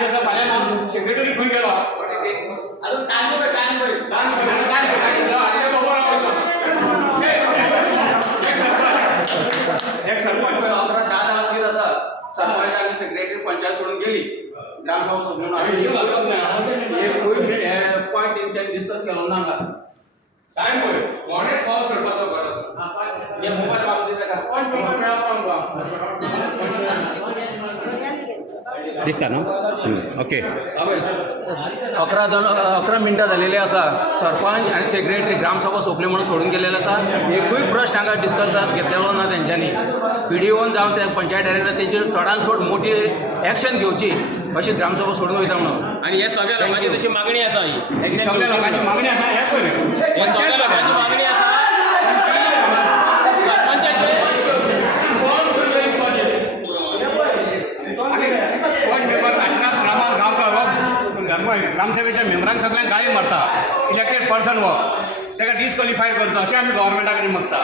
जसं फाल्यां ना सेक्रेटरी खंय गेलो अजून टाइम एक सरपंच 11-10 वगैरे असा सरपंच आणि सेक्रेटरी पंचायत सोडून गेली ग्रामसभा सोडून पॉईंट त्यांनी डिस्कस केलो ना टाइम पळय कोणेच कॉल सरपंच हे मोबाईल मारून दिले का पॉईंट पेपर मेळा दिसता न्हू ओके 11 मिनटां जालेली आसा सरपंच आणि सेक्रेटरी ग्रामसभा सोंपली म्हणून सोडून गेलेले आसा एकूय प्रश्न हांगा डिस्कस घेतलेलो ना तेंच्यांनी PDOन जावन ते पंचायत डायरेक्टर तेंचेर चडांत चड मोठी एक्शन घेवची अशी ग्रामसभा सोडून वयता म्हणून आणि हे सगळ्या लोकांची तशी मागणी आसा ही सगळ्या लोकांची मागणी आसा हे पळय हे सगळ्या लोकांची मागणी आसा सरपंचाचे पॉईंट पेपर काशिनाथ रामाल गांवकर ग्रामसभेच्या मेंबरांक सगळ्यांक गाळी मारता इलेक्टेड पर्सन हो ताका डिस्क्वॉलिफायड करचो अशें आमी गव्हर्मेंटा कडेन मागता